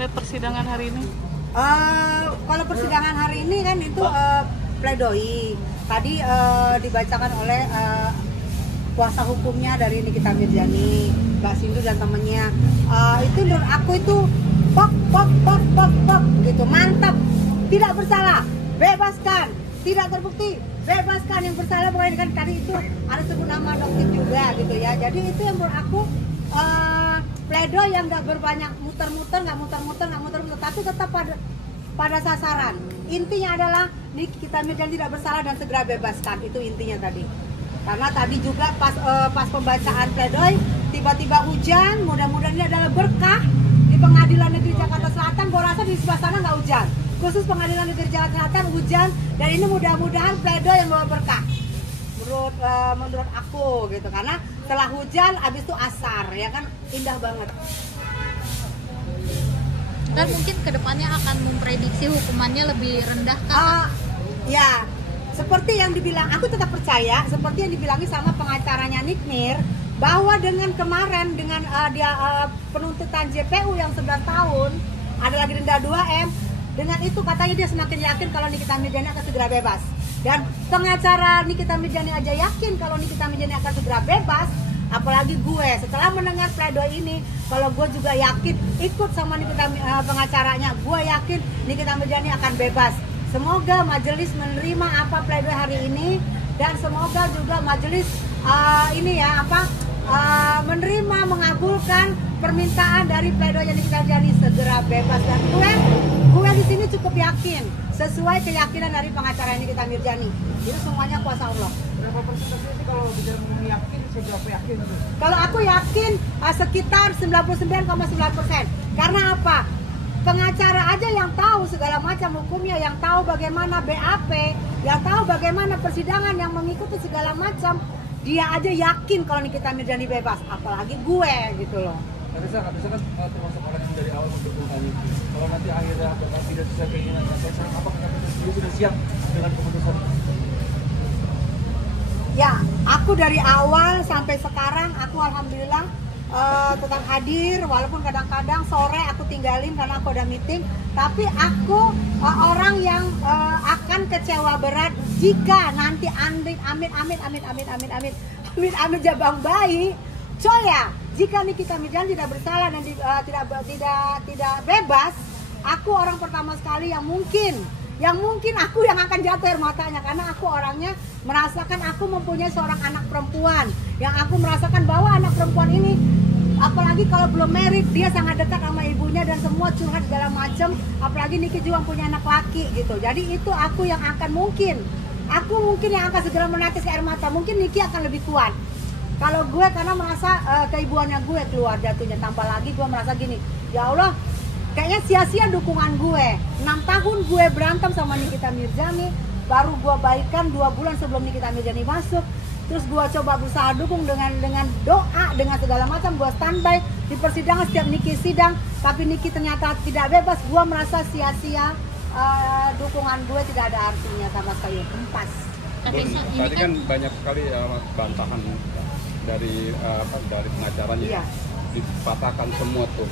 ngeliat persidangan hari ini? Kalau persidangan hari ini kan itu pledoi. Tadi dibacakan oleh kuasa hukumnya dari Nikita Mirzani, Mbak Sindu dan temennya. Itu menurut aku itu pok gitu, mantap. Tidak bersalah, bebaskan. Tidak terbukti, bebaskan. Yang bersalah bukan kan tadi itu ada sebut nama dokter juga gitu ya. Jadi itu yang menurut aku pledoi yang nggak berbanyak muter-muter, tapi tetap pada sasaran. Intinya adalah Nikita Mirzani tidak bersalah dan segera bebaskan. Itu intinya tadi. Karena tadi juga pas pembacaan pledoi tiba-tiba hujan. Mudah-mudahan ini adalah berkah di Pengadilan Negeri Jakarta Selatan. Gue rasa di sebelah sana nggak hujan. Khusus Pengadilan Negeri Jakarta Selatan hujan, dan ini mudah-mudahan pledoi yang bawa berkah. Menurut aku gitu, karena setelah hujan abis itu asar ya kan, indah banget. Dan mungkin kedepannya akan memprediksi hukumannya lebih rendah kan? Ya, seperti yang dibilang, aku tetap percaya seperti yang dibilangi sama pengacaranya Nikmir, bahwa dengan kemarin dengan penuntutan JPU yang 11 tahun, ada lagi denda 2M, dengan itu katanya dia semakin yakin kalau Nikita Mirzani akan segera bebas. Dan pengacara Nikita Mirzani aja yakin kalau Nikita Mirzani akan segera bebas, apalagi gue setelah mendengar pledoi ini, kalau gue juga yakin ikut sama Nikita pengacaranya, gue yakin Nikita Mirzani akan bebas. Semoga majelis menerima apa pledoi hari ini, dan semoga juga majelis menerima, mengabulkan permintaan dari pledoi Nikita Mirzani segera bebas. Dan gue di sini cukup yakin sesuai keyakinan dari pengacara Nikita Mirzani. Itu semuanya kuasa Allah. Berapa persentase sih kalau bisa yakin, seberapa yakin? Kalau aku yakin sekitar 99,9%. Karena apa? Pengacara aja yang tahu segala macam hukumnya, yang tahu bagaimana BAP, yang tahu bagaimana persidangan, yang mengikuti segala macam, dia aja yakin kalau Nikita Mirzani bebas, apalagi gue gitu loh. Bisa kan termasuk orang yang dari awal mendukung ini. Kalau nanti akhirnya tidak sesuai keinginan Kaisar, apakah Kaisar sudah siap dengan keputusan? Ya, aku dari awal sampai sekarang aku alhamdulillah tetap hadir, walaupun kadang-kadang sore aku tinggalin karena aku ada meeting. Tapi aku orang yang akan kecewa berat jika nanti amit jabang bayi, coy ya. Jika Nikita Mirzani tidak bersalah dan tidak bebas, aku orang pertama sekali yang mungkin aku yang akan jatuh air matanya, karena aku orangnya merasakan aku mempunyai seorang anak perempuan, yang aku merasakan bahwa anak perempuan ini, apalagi kalau belum married, dia sangat dekat sama ibunya dan semua curhat segala macam, apalagi Niki juga punya anak laki gitu. Jadi itu aku yang akan mungkin yang akan segera menetes air mata. Mungkin Niki akan lebih kuat. Kalau gue karena merasa keibuannya gue keluar jatuhnya, tambah lagi gue merasa gini, ya Allah, kayaknya sia-sia dukungan gue. 6 tahun gue berantem sama Nikita Mirzani, baru gue baikan 2 bulan sebelum Nikita Mirzani masuk. Terus gue coba berusaha dukung dengan doa, dengan segala macam, gue standby di persidangan setiap Niki sidang, tapi Niki ternyata tidak bebas. Gue merasa sia-sia, dukungan gue tidak ada artinya sama sekali, empas. Tadi kan banyak sekali bantahan dari pengacaranya. Iya. Dipatahkan semua tuh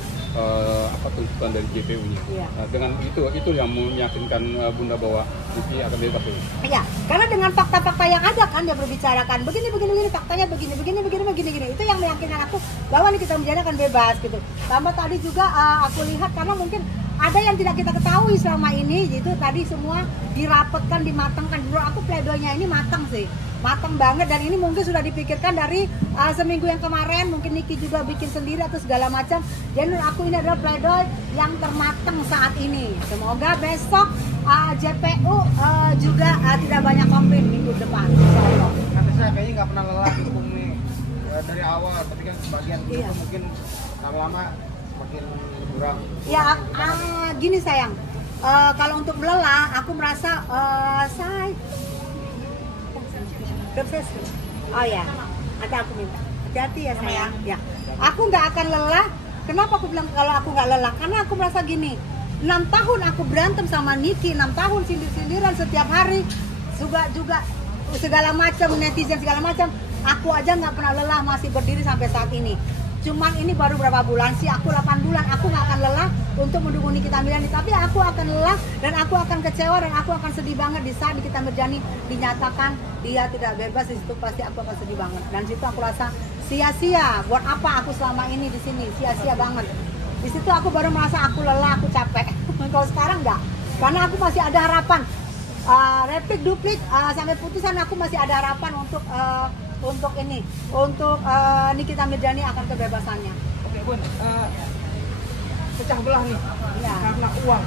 tuntutan dari JPU-nya. Iya. Nah, dengan itu yang meyakinkan Bunda bahwa Niki akan bebas ini. Iya, karena dengan fakta-fakta yang ada kan dia berbicarakan begini, faktanya begini. Itu yang meyakinkan aku bahwa Nikita Mirzani akan bebas gitu. Tambah tadi juga aku lihat, karena mungkin ada yang tidak kita ketahui selama ini, gitu. Tadi semua dirapetkan, dimatangkan. Menurut aku pledoinya ini matang banget, dan ini mungkin sudah dipikirkan dari seminggu yang kemarin. Mungkin Niki juga bikin sendiri atau segala macam. Jadi menurut aku ini adalah pledoi yang termatang saat ini. Semoga besok JPU juga tidak banyak komplain minggu depan. Kata saya kayaknya nggak pernah lelah dukung nih dari awal, tapi kan sebagian itu mungkin lama-lama semakin kurang. Ya, gini sayang, kalau untuk melelah, aku merasa oh ya, nanti aku minta. Hati-hati ya sayang. Ya, aku nggak akan lelah. Kenapa aku bilang kalau aku nggak lelah? Karena aku merasa gini, 6 tahun aku berantem sama Niki, 6 tahun sindir-sindiran setiap hari, juga segala macam, netizen segala macam. Aku aja nggak pernah lelah, masih berdiri sampai saat ini. cuman ini baru berapa bulan sih, aku 8 bulan, aku nggak akan lelah untuk mendukung Nikita Mirzani, tapi aku akan lelah dan aku akan kecewa dan aku akan sedih banget di saat Nikita Mirzani dinyatakan dia tidak bebas. Di situ pasti aku akan sedih banget, dan situ aku rasa sia-sia, buat apa aku selama ini di sini, sia-sia banget. Di situ aku baru merasa aku lelah, aku capek. Kalau sekarang enggak, karena aku masih ada harapan. Replik duplik sampai putusan aku masih ada harapan untuk ini, untuk Nikita Mirzani akan kebebasannya. Oke Bun, pecah belah nih Ya. karena uang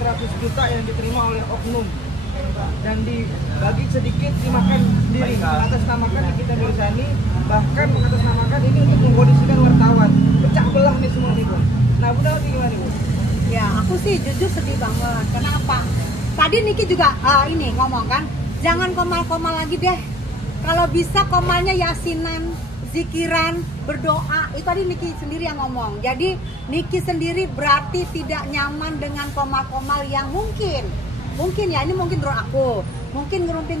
100 juta yang diterima oleh oknum dan dibagi sedikit dimakan sendiri, mengatasnamakan Nikita Mirzani, bahkan mengatasnamakan ini untuk mengkondisikan wartawan. Pecah belah nih semua nih Bun. Nah Bunda nanti gimana Bun? Ya, aku sih jujur sedih banget. Kenapa? Tadi Niki juga ini ngomong kan, jangan komal-komal lagi deh. Kalau bisa komalnya yasinan, zikiran, berdoa. Itu tadi Niki sendiri yang ngomong. Jadi Niki sendiri berarti tidak nyaman dengan komal-komal yang mungkin ya, ini mungkin menurut aku, mungkin ngerumpi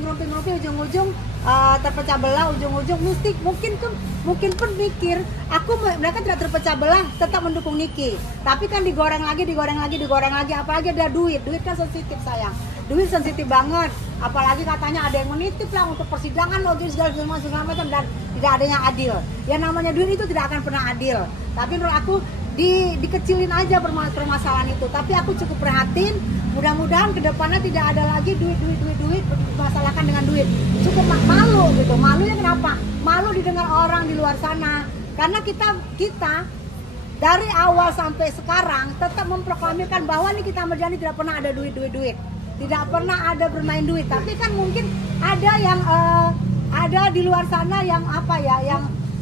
ujung-ujung terpecah belah, ujung-ujung mungkin pun mikir mereka tidak terpecah belah, tetap mendukung Niki, tapi kan digoreng lagi, apalagi ada duit kan sensitif sayang, duit sensitif banget, apalagi katanya ada yang menitip lah untuk persidangan, segala macam, dan tidak ada yang adil. Yang namanya duit itu tidak akan pernah adil, tapi menurut aku dikecilin aja permasalahan itu. Tapi aku cukup prihatin, mudah-mudahan kedepannya tidak ada lagi duit dimasalahkan dengan duit. Cukup malu gitu. Malunya kenapa? Malu didengar orang di luar sana, karena kita dari awal sampai sekarang tetap memproklamirkan bahwa Nikita Mirzani tidak pernah ada duit, tidak pernah ada bermain duit. Tapi kan mungkin ada yang ada di luar sana yang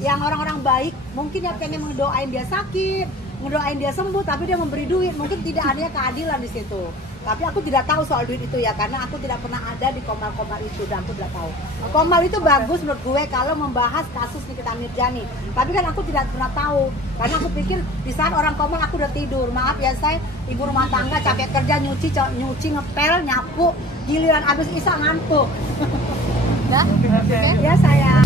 yang orang-orang baik, mungkin yang pengen ngedoain dia sakit, ngedoain dia sembuh, tapi dia memberi duit, mungkin tidak adanya keadilan di situ. Tapi aku tidak tahu soal duit itu ya, karena aku tidak pernah ada di komal-komal itu, dan aku tidak tahu. Komal itu bagus menurut gue kalau membahas kasus Nikita Mirzani, tapi kan aku tidak pernah tahu, karena aku pikir di saat orang komal aku udah tidur. Maaf ya, saya ibu rumah tangga, capek kerja, nyuci, ngepel, nyapu, giliran abis isa ngantuk. Ya, Ya sayang.